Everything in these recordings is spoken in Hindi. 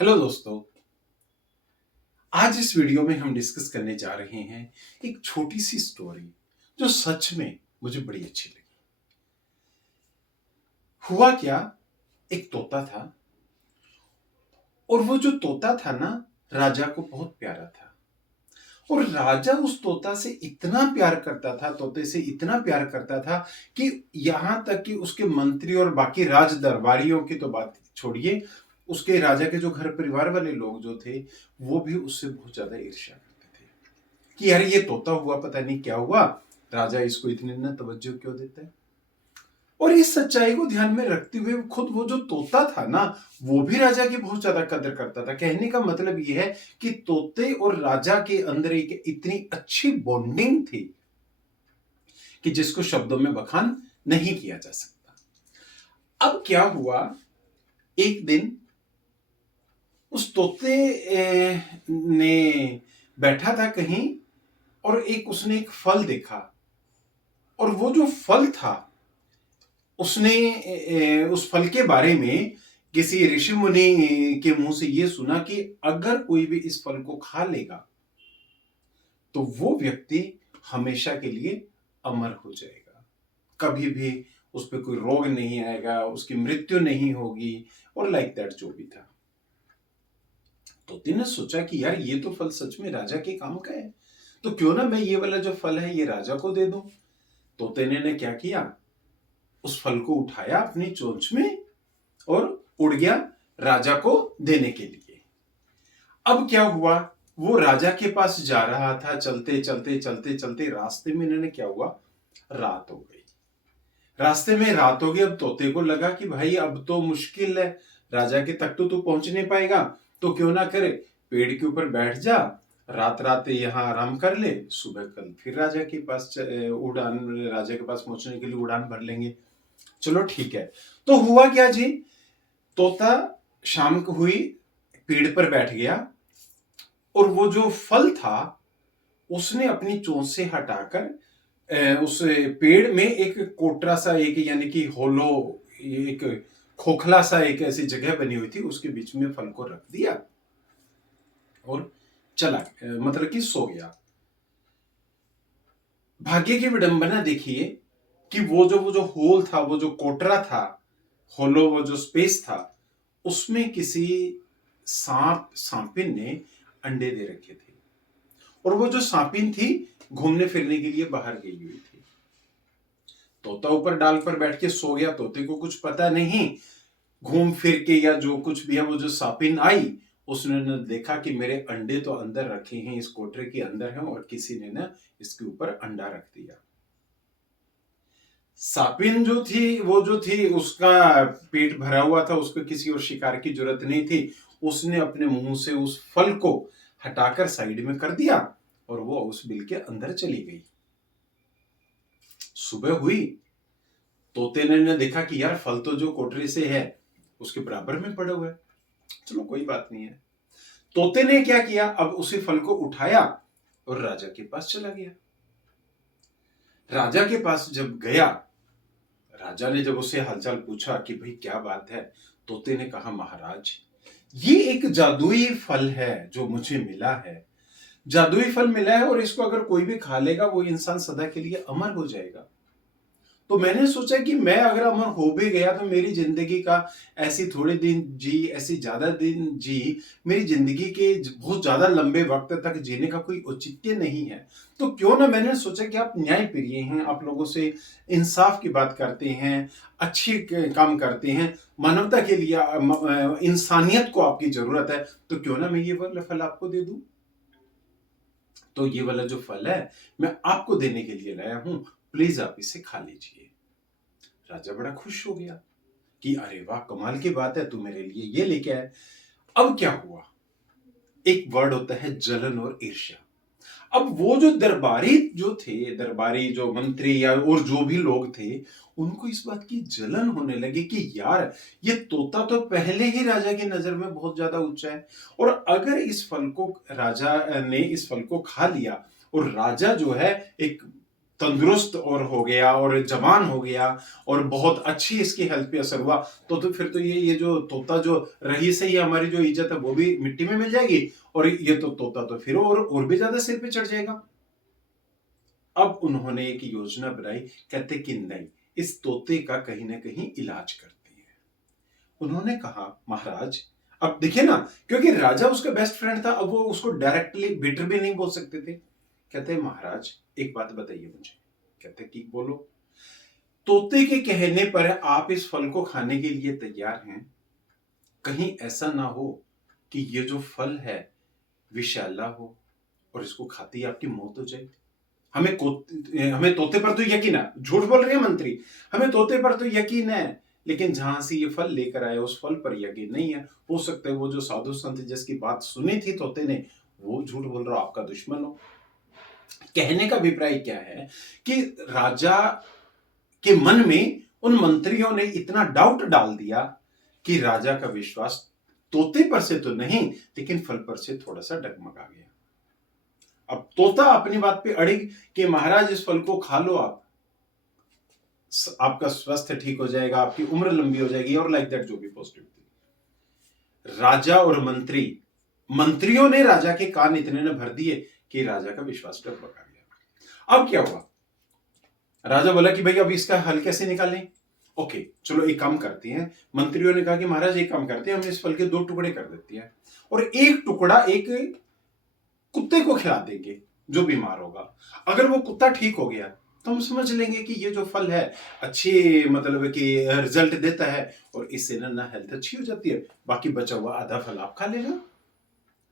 हेलो दोस्तों। आज इस वीडियो में हम डिस्कस करने जा रहे हैं एक छोटी सी स्टोरी जो सच में मुझे बड़ी अच्छी लगी। हुआ क्या, एक तोता था और वो जो तोता था ना, राजा को बहुत प्यारा था। और राजा उस तोता से इतना प्यार करता था, तोते से इतना प्यार करता था कि यहां तक कि उसके मंत्री और बाकी राज दरबारियों की तो बात छोड़िए, उसके राजा के जो घर परिवार वाले लोग जो थे वो भी उससे बहुत ज्यादा ईर्ष्या करते थे कि यार ये तोता हुआ, पता नहीं क्या हुआ, राजा इसको इतनी ना तवज्जो क्यों देता है। और इस सच्चाई को ध्यान में रखते हुए खुद वो जो तोता था ना, वो भी राजा की बहुत ज्यादा कदर करता था। कहने का मतलब ये है कि तोते और राजा के अंदर एक इतनी अच्छी बॉन्डिंग थी कि जिसको शब्दों में बखान नहीं किया जा सकता। अब क्या हुआ, एक दिन उस तोते ने बैठा था कहीं और उसने एक फल देखा। और वो जो फल था, उसने उस फल के बारे में किसी ऋषि मुनि के मुंह से ये सुना कि अगर कोई भी इस फल को खा लेगा तो वो व्यक्ति हमेशा के लिए अमर हो जाएगा, कभी भी उस पर कोई रोग नहीं आएगा, उसकी मृत्यु नहीं होगी और लाइक दैट जो भी था। तोते ने सोचा कि यार ये तो फल सच में राजा के काम का है, तो क्यों ना मैं ये वाला जो फल है ये राजा को दे दूं। तोते ने क्या किया, उस फल को उठाया अपनी चोंच में और उड़ गया राजा को देने के लिए। अब क्या हुआ, वो राजा के पास जा रहा था, चलते चलते चलते चलते रास्ते में इन्होंने क्या हुआ, रात हो गई। रास्ते में रात हो गई। अब तोते को लगा कि भाई अब तो मुश्किल है, राजा के तक तो तू पहुंच नहीं पाएगा, तो क्यों ना करे पेड़ के ऊपर बैठ जा, रात रात यहाँ आराम कर ले, सुबह कल फिर राजा के पास उड़ान, राजा के पास पहुंचने के लिए उड़ान भर लेंगे। चलो ठीक है। तो हुआ क्या जी, तोता शाम को हुई पेड़ पर बैठ गया और वो जो फल था उसने अपनी चोंच से हटाकर उस पेड़ में एक कोटरा सा, एक यानी कि होलो, एक खोखला सा एक ऐसी जगह बनी हुई थी, उसके बीच में फल को रख दिया और चला, मतलब कि सो गया। भाग्य की विडंबना देखिए कि वो जो होल था, वो जो कोटरा था, होलो, वो जो स्पेस था, उसमें किसी सांपिन ने अंडे दे रखे थे। और वो जो सांपिन थी घूमने फिरने के लिए बाहर गई हुई थी। तोता ऊपर डाल पर बैठ के सो गया, तोते को कुछ पता नहीं, घूम फिर के या जो कुछ भी है, वो जो सांपिन आई उसने न देखा कि मेरे अंडे तो अंदर रखे हैं, इस कोटरे के अंदर हैं, और किसी ने ना इसके ऊपर अंडा रख दिया। सांपिन जो थी, वो जो थी, उसका पेट भरा हुआ था, उसको किसी और शिकार की जरूरत नहीं थी। उसने अपने मुंह से उस फल को हटाकर साइड में कर दिया और वो उस बिल के अंदर चली गई। सुबह हुई, तोते ने देखा कि यार फल तो जो कोटरे से है उसके बराबर में पड़ा हुआ है, चलो कोई बात नहीं है। तोते ने क्या किया, अब उसी फल को उठाया और राजा के पास चला गया। राजा के पास जब गया, राजा ने जब उससे हालचाल पूछा कि भाई क्या बात है, तोते ने कहा महाराज ये एक जादुई फल है जो मुझे मिला है, जादुई फल मिला है और इसको अगर कोई भी खा लेगा वो इंसान सदा के लिए अमर हो जाएगा। तो मैंने सोचा कि मैं अगर अमर हो भी गया तो मेरी जिंदगी का ऐसी थोड़े दिन जी, ऐसी ज्यादा दिन जी, मेरी जिंदगी के बहुत ज्यादा लंबे वक्त तक जीने का कोई औचित्य नहीं है। तो क्यों ना, मैंने सोचा कि आप न्याय प्रिय हैं, आप लोगों से इंसाफ की बात करते हैं, अच्छी काम करते हैं, मानवता के लिए इंसानियत को आपकी जरूरत है, तो क्यों ना मैं ये वाला फल आपको दे दूं। तो ये वाला जो फल है मैं आपको देने के लिए लाया हूं, प्लीज आप इसे खा लीजिए। राजा बड़ा खुश हो गया कि अरे वाह, कमाल की बात है, तू मेरे लिए ये लेके आए। अब क्या हुआ, एक वर्ड होता है जलन और ईर्ष्या। अब वो जो दरबारी जो थे, दरबारी जो मंत्री या और जो भी लोग थे, उनको इस बात की जलन होने लगी कि यार ये तोता तो पहले ही राजा की नजर में बहुत ज्यादा ऊंचा है, और अगर राजा ने इस फल को खा लिया और राजा जो है एक तंदुरुस्त और हो गया और जवान हो गया और बहुत अच्छी इसकी हेल्थ पे असर हुआ, तो फिर तो ये जो तोता जो रही से ही हमारी जो इज्जत है वो भी मिट्टी में मिल जाएगी, और ये तो तोता तो फिर और भी ज्यादा सिर पे चढ़ जाएगा। अब उन्होंने एक योजना बनाई, कहते कि नहीं, इस तोते का कहीं ना कहीं इलाज करते हैं। उन्होंने कहा महाराज, अब देखिए ना, क्योंकि राजा उसका बेस्ट फ्रेंड था, अब वो उसको डायरेक्टली बेटर भी नहीं बोल सकते थे। कहते हैं महाराज एक बात बताइए मुझे। कहते कि बोलो। तोते के कहने पर आप इस फल को खाने के लिए तैयार हैं, कहीं ऐसा ना हो कि ये जो फल है विषैला हो और इसको खाते ही आपकी मौत हो जाए। हमें तोते पर तो यकीन है, झूठ बोल रहे हैं मंत्री, हमें तोते पर तो यकीन है, लेकिन जहां से ये फल लेकर आए उस फल पर यकीन नहीं है। हो सकता है वो जो साधु संत जिसकी बात सुनी थी तोते ने, वो झूठ बोल रहा हो, आपका दुश्मन हो। कहने का अभिप्राय क्या है कि राजा के मन में उन मंत्रियों ने इतना डाउट डाल दिया कि राजा का विश्वास तोते पर से तो नहीं, लेकिन फल पर से थोड़ा सा डगमगा गया। अब तोता अपनी बात पे अड़िग कि महाराज इस फल को खा लो, आपका स्वास्थ्य ठीक हो जाएगा, आपकी उम्र लंबी हो जाएगी, और लाइक दैट जो भी पॉजिटिव थी। राजा और मंत्रियों ने राजा के कान इतने ने भर दिए कि राजा का विश्वास डगमगा गया। अब क्या हुआ, राजा बोला कि भाई अब इसका हल कैसे निकालें। ओके चलो एक काम करते हैं। मंत्रियों ने कहा कि महाराज एक काम करते हैं, हम इस फल के 2 टुकड़े कर देते हैं और एक टुकड़ा एक कुत्ते को खिला देंगे जो बीमार होगा। अगर वो कुत्ता ठीक हो गया तो हम समझ लेंगे कि ये जो फल है अच्छी मतलब कि रिजल्ट देता है, और इससे ना हेल्थ अच्छी हो जाती है, बाकी बचा हुआ आधा फल आप खा लेना।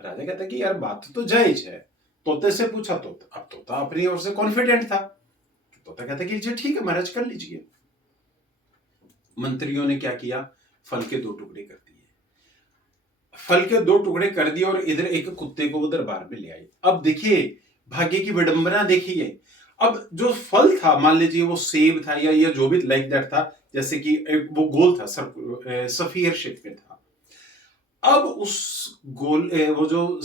राजा कहता है कि यार बात तो जायज है। तोते से पूछा तो अब तोता अपनी ओर से कॉन्फिडेंट था, तोता कहता है कि जी ठीक है महाराज कर लीजिए। मंत्रियों ने क्या किया, फल के 2 टुकड़े कर दिए। फल के 2 टुकड़े कर दिए और इधर एक कुत्ते को वो दरबार में ले आई। अब देखिए भाग्य की विडंबना देखिए, अब जो फल था मान लीजिए वो सेब था या जो भी लाइक दैट था, जैसे कि वो गोल था, सफियर शेप में था। अब उस गोल वो जो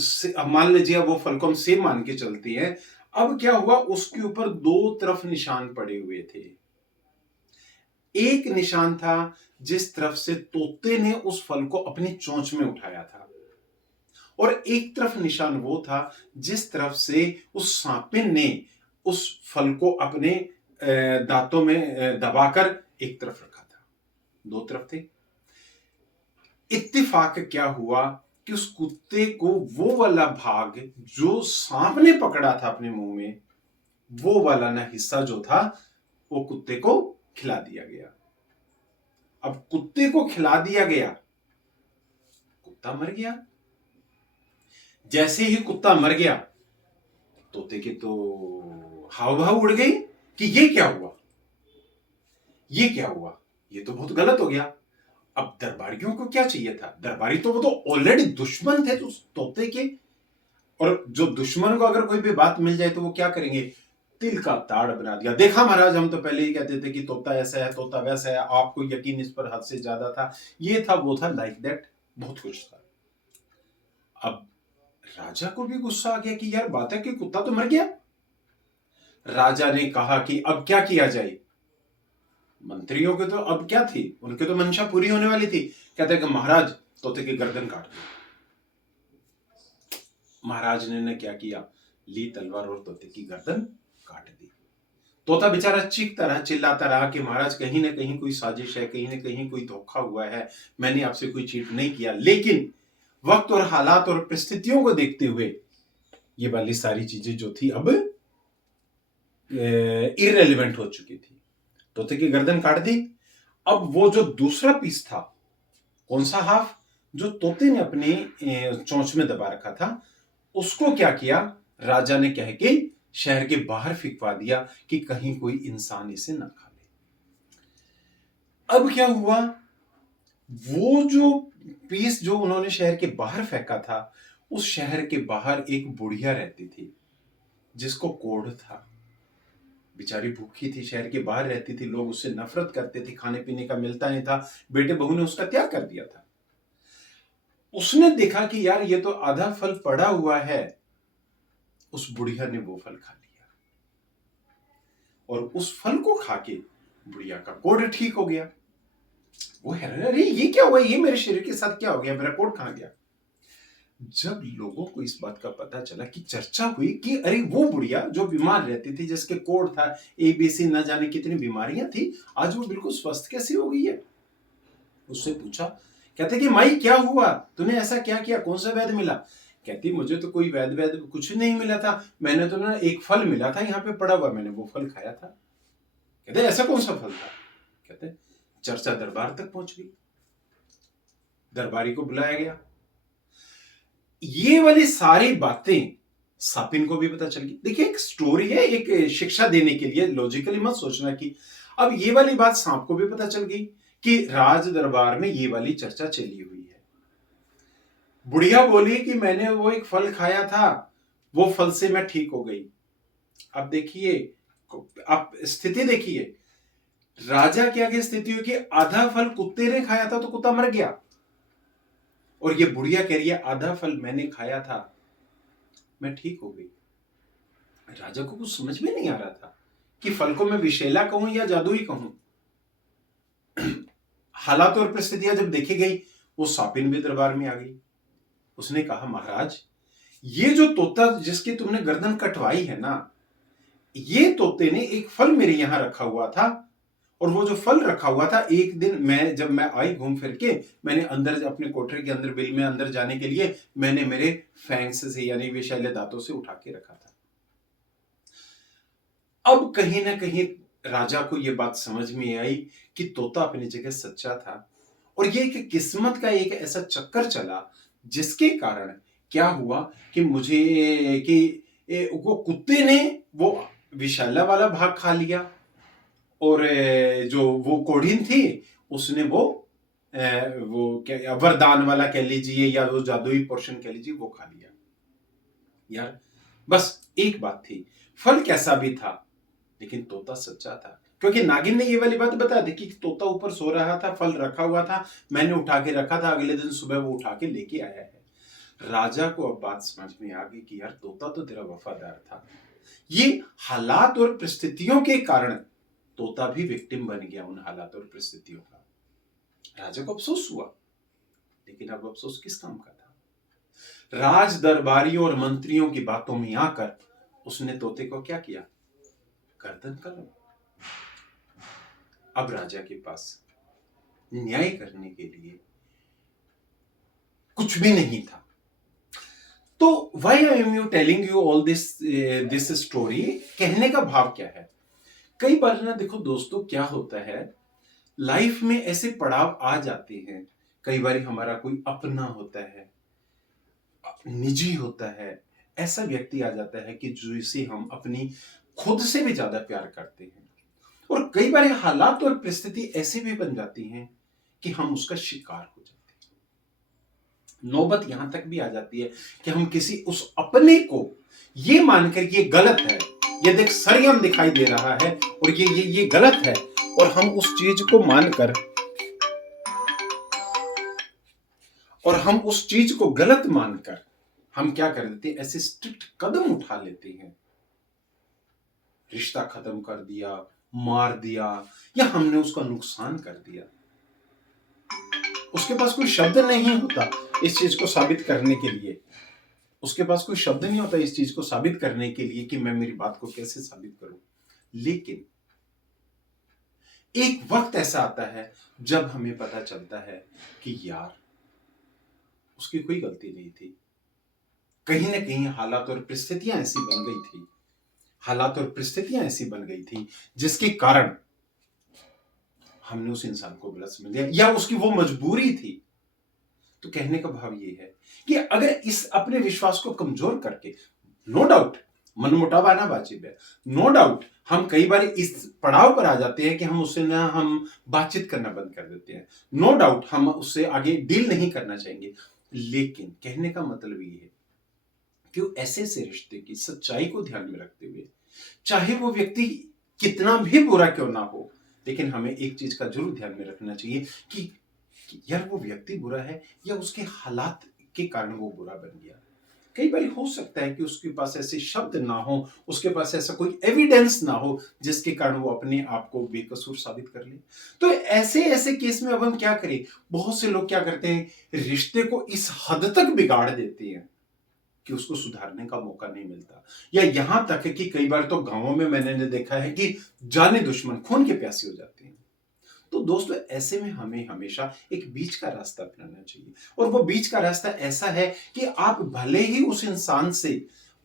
मान लीजिए वो फल को हम सेब मान के चलते हैं। अब क्या हुआ, उसके ऊपर 2 तरफ निशान पड़े हुए थे। एक निशान था जिस तरफ से तोते ने उस फल को अपनी चोंच में उठाया था, और एक तरफ निशान वो था जिस तरफ से उस सांपिन ने उस फल को अपने दांतों में दबाकर एक तरफ रखा था। 2 तरफ थे। इत्तेफाक क्या हुआ कि उस कुत्ते को वो वाला भाग जो सांप ने पकड़ा था अपने मुंह में, वो वाला ना हिस्सा जो था वो कुत्ते को खिला दिया गया। अब कुत्ते को खिला दिया गया, कुत्ता मर गया। जैसे ही कुत्ता मर गया, तोते के तो हाव भाव उड़ गई कि ये क्या हुआ, ये क्या हुआ, ये तो बहुत गलत हो गया। अब दरबारियों को क्या चाहिए था, दरबारी तो वो तो ऑलरेडी दुश्मन थे उस तोते के, और जो दुश्मन को अगर कोई भी बात मिल जाए तो वो क्या करेंगे, तिल का ताड़ बना दिया। देखा महाराज, हम तो पहले ही कहते थे कि तोता ऐसा है, तोता वैसा है, आपको यकीन इस पर हद से ज्यादा था, ये था वो था, लाइक दैट बहुत कुछ था। अब राजा को भी गुस्सा आ गया कि यार बात है कि कुत्ता तो मर गया। राजा ने कहा कि अब क्या किया जाए। मंत्रियों के तो अब क्या थी, उनके तो मंशा पूरी होने वाली थी। कहते कि महाराज तोते की गर्दन काट दो। महाराज ने क्या किया, ली तलवार और तोते की गर्दन काट दी। तोता बेचारा चीखता रहा, चिल्लाता रहा कि महाराज कहीं ना कहीं कोई साजिश है, कहीं ना कहीं कोई धोखा हुआ है, मैंने आपसे कोई चीट नहीं किया। लेकिन वक्त और हालात और परिस्थितियों को देखते हुए ये वाली सारी चीजें जो थी अब इररेलेवेंट हो चुकी थी। तोते की गर्दन काट दी। अब वो जो दूसरा पीस था, कौन सा हाफ, जो तोते ने अपनी चोंच में दबा रखा था, उसको क्या किया, राजा ने कह के शहर के बाहर फिकवा दिया कि कहीं कोई इंसान इसे ना खा ले। अब क्या हुआ, वो जो पीस जो उन्होंने शहर के बाहर फेंका था, उस शहर के बाहर एक बुढ़िया रहती थी जिसको कोढ़ था। बेचारी भूखी थी, शहर के बाहर रहती थी, लोग उससे नफरत करते थे, खाने पीने का मिलता नहीं था, बेटे बहू ने उसका त्याग कर दिया था। उसने देखा कि यार ये तो आधा फल पड़ा हुआ है, उस बुढ़िया ने वो फल खा लिया। और उस फल को खा के बुढ़िया का कोढ़ ठीक हो गया। वो हैरान, अरे ये क्या हुआ, ये मेरे शरीर के साथ क्या हो गया, मेरा कोढ़ कहां गया। जब लोगों को इस बात का पता चला कि चर्चा हुई कि अरे वो बुढ़िया जो बीमार रहती थी, जिसके कोढ़ था, एबीसी न जाने कितनी बीमारियां थी, आज वो बिल्कुल स्वस्थ कैसे हो गई है। उससे पूछा, कहते कि माई क्या हुआ, तूने ऐसा क्या किया, कौन सा वैद्य मिला। कहती मुझे तो कोई वैद्य वैद्य कुछ नहीं मिला था, मैंने तो ना एक फल मिला था यहाँ पे पड़ा हुआ, मैंने वो फल खाया था। कहते ऐसा कौन सा फल था। कहते चर्चा दरबार तक पहुंच गई, दरबारी को बुलाया गया। ये वाली सारी बातें सापिन को भी पता चल गई। देखिए एक स्टोरी है, एक शिक्षा देने के लिए, लॉजिकली मत सोचना कि अब ये वाली बात सांप को भी पता चल गई कि राज दरबार में ये वाली चर्चा चली हुई है। बुढ़िया बोली कि मैंने वो एक फल खाया था, वो फल से मैं ठीक हो गई। अब देखिए, आप स्थिति देखिए, राजा की आगे स्थिति हुई कि आधा फल कुत्ते ने खाया था तो कुत्ता मर गया, और ये बुढ़िया कह रही है आधा फल मैंने खाया था, मैं ठीक हो गई। राजा को कुछ समझ में नहीं आ रहा था कि फल को मैं विषैला कहूं या जादुई कहूं। हालात और परिस्थितियां जब देखी गई, वो सापिन भी दरबार में आ गई। उसने कहा महाराज, ये जो तोता जिसकी तुमने गर्दन कटवाई है ना, ये तोते ने एक फल मेरे यहां रखा हुआ था, और वो जो फल रखा हुआ था, एक दिन जब मैं आई घूम फिर के, मैंने अंदर अपने कोठरी के अंदर बिल में अंदर जाने के लिए मैंने मेरे फैंक्स से यानी विषैले दांतों से उठा के रखा था। अब कहीं ना कहीं राजा को यह बात समझ में आई कि तोता अपनी जगह सच्चा था, और ये एक किस्मत का एक ऐसा चक्कर चला जिसके कारण क्या हुआ कि वो कुत्ते ने वो विषैला वाला भाग खा लिया, और जो वो कोढ़िन थी उसने वो क्या वरदान वाला कह लीजिए या वो जादुई पोर्शन कह लीजिए, वो खा लिया। यार बस एक बात थी, फल कैसा भी था लेकिन तोता सच्चा था, क्योंकि नागिन ने ये वाली बात बता दी कि तोता ऊपर सो रहा था, फल रखा हुआ था, मैंने उठा के रखा था, अगले दिन सुबह वो उठा के लेके आया है। राजा को अब बात समझ में आ गई कि यार तोता तो तेरा वफादार था, ये हालात और परिस्थितियों के कारण तोता भी विक्टिम बन गया उन हालात और परिस्थितियों का। राजा को अफसोस हुआ, लेकिन अब अफसोस किस काम का था। राज दरबारियों और मंत्रियों की बातों में आकर उसने तोते को क्या किया, गर्दन कलम। अब राजा के पास न्याय करने के लिए कुछ भी नहीं था। तो why I am you telling you all this story, कहने का भाव क्या है। कई बार ना देखो दोस्तों, क्या होता है लाइफ में ऐसे पड़ाव आ जाते हैं, कई बार हमारा कोई अपना होता है, निजी होता है, ऐसा व्यक्ति आ जाता है कि जिसे हम अपनी खुद से भी ज्यादा प्यार करते हैं, और कई बार हालात और परिस्थिति ऐसे भी बन जाती हैं कि हम उसका शिकार हो जाते हैं। नौबत यहां तक भी आ जाती है कि हम किसी उस अपने को ये मानकर ये गलत है, ये देख सरयम दिखाई दे रहा है और ये गलत है, और हम उस चीज को मानकर और हम उस चीज को गलत मानकर हम क्या कर देते हैं, ऐसे स्ट्रिक्ट कदम उठा लेते हैं, रिश्ता खत्म कर दिया, मार दिया, या हमने उसका नुकसान कर दिया। उसके पास कोई शब्द नहीं होता इस चीज को साबित करने के लिए, उसके पास कोई शब्द नहीं होता इस चीज को साबित करने के लिए कि मैं मेरी बात को कैसे साबित करूं। लेकिन एक वक्त ऐसा आता है जब हमें पता चलता है कि यार उसकी कोई गलती नहीं थी, कहीं ना कहीं हालात और परिस्थितियां ऐसी बन गई थी, हालात और परिस्थितियां ऐसी बन गई थी जिसके कारण हमने उस इंसान को गलत समझ लिया, या उसकी वो मजबूरी थी। तो कहने का भाव ये है कि अगर इस अपने विश्वास को कमजोर करके, नो डाउट मनमुटाव आना वाजिब है, नो डाउट हम कई बार इस पड़ाव पर आ जाते हैं कि हम उससे ना हम बातचीत करना बंद कर देते हैं, नो डाउट हम उससे आगे डील नहीं करना चाहेंगे। लेकिन कहने का मतलब ये है कि ऐसे ऐसे रिश्ते की सच्चाई को ध्यान में रखते हुए, चाहे वो व्यक्ति कितना भी बुरा क्यों ना हो, लेकिन हमें एक चीज का जरूर ध्यान में रखना चाहिए कि यार वो व्यक्ति बुरा है या उसके हालात के कारण वो बुरा बन गया। कई बार हो सकता है कि उसके पास ऐसे शब्द ना हो, उसके पास ऐसा कोई एविडेंस ना हो जिसके कारण वो अपने आप को बेकसूर साबित कर ले। तो ऐसे ऐसे केस में अब हम क्या करें? बहुत से लोग क्या करते हैं, रिश्ते को इस हद तक बिगाड़ देते हैं कि उसको सुधारने का मौका नहीं मिलता, या यहां तक है कि कई बार तो गांवों में मैंने देखा है कि जाने दुश्मन खून के प्यासे हो जाते हैं। तो दोस्तों ऐसे में हमें हमेशा एक बीच का रास्ता अपनाना चाहिए, और वो बीच का रास्ता ऐसा है कि आप भले ही उस इंसान से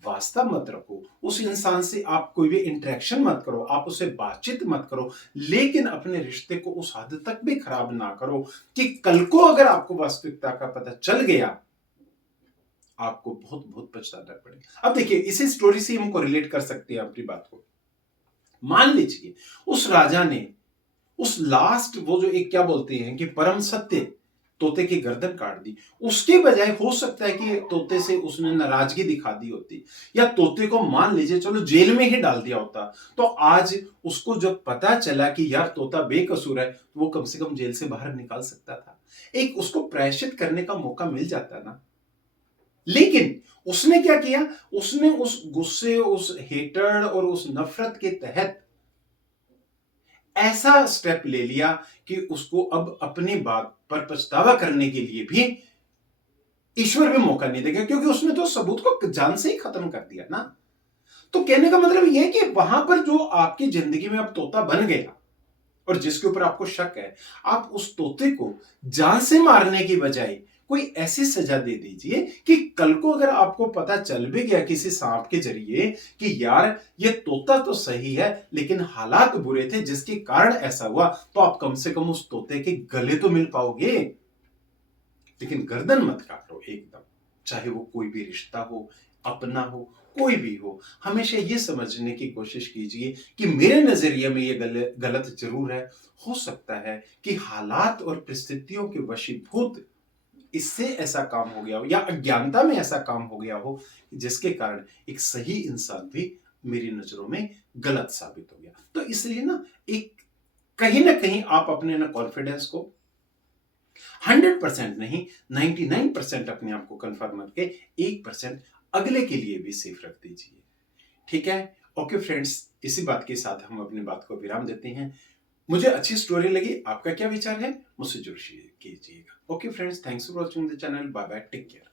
वास्ता मत रखो, उस इंसान से आप कोई भी इंटरेक्शन मत करो, आप उससे बातचीत मत करो, लेकिन अपने रिश्ते को उस हद तक भी खराब ना करो कि कल को अगर आपको वास्तविकता का पता चल गया, आपको बहुत बहुत पछताना पड़े। अब देखिए, इसी स्टोरी से हमको रिलेट कर सकते हैं अपनी बात को। मान लीजिए उस राजा ने उस लास्ट, वो जो एक क्या बोलते हैं कि परम सत्य तोते की गर्दन काट दी, उसके बजाय हो सकता है कि तोते से उसने नाराजगी दिखा दी होती, या तोते को मान लीजिए चलो जेल में ही डाल दिया होता, तो आज उसको जब पता चला कि यार तोता बेकसूर है, तो वो कम से कम जेल से बाहर निकाल सकता था, एक उसको प्रायश्चित करने का मौका मिल जाता ना। लेकिन उसने क्या किया, उसने उस गुस्से, उस हेटर्ड और उस नफरत के तहत ऐसा स्टेप ले लिया कि उसको अब अपनी बात पर पछतावा करने के लिए भी ईश्वर भी मौका नहीं देगा, क्योंकि उसने तो सबूत को जान से ही खत्म कर दिया ना। तो कहने का मतलब यह है कि वहां पर जो आपकी जिंदगी में अब तोता बन गया और जिसके ऊपर आपको शक है, आप उस तोते को जान से मारने की बजाय कोई ऐसी सजा दे दीजिए कि कल को अगर आपको पता चल भी गया किसी सांप के जरिए कि यार ये तोता तो सही है लेकिन हालात बुरे थे जिसके कारण ऐसा हुआ, तो आप कम से कम उस तोते के गले तो मिल पाओगे, लेकिन गर्दन मत काटो एकदम। चाहे वो कोई भी रिश्ता हो, अपना हो, कोई भी हो, हमेशा ये समझने की कोशिश कीजिए कि मेरे नजरिए में ये गलत जरूर है। हो सकता है कि हालात और परिस्थितियों के वशीभूत इससे ऐसा काम हो गया हो, या अज्ञानता में ऐसा काम हो गया हो, जिसके कारण एक सही इंसान भी मेरी नजरों में गलत साबित हो गया। तो इसलिए ना कहीं आप अपने ना कॉन्फिडेंस को 100% नहीं, 99% अपने आप को कंफर्म करके 1% अगले के लिए भी सेफ रख दीजिए। ठीक है? ओके फ्रेंड्स, इसी बात के साथ हम अपनी बात को विराम देते हैं। मुझे अच्छी स्टोरी लगी, आपका क्या विचार है मुझसे जरूर शेयर कीजिएगा। Okay friends, thanks for watching the channel. Bye bye, take care.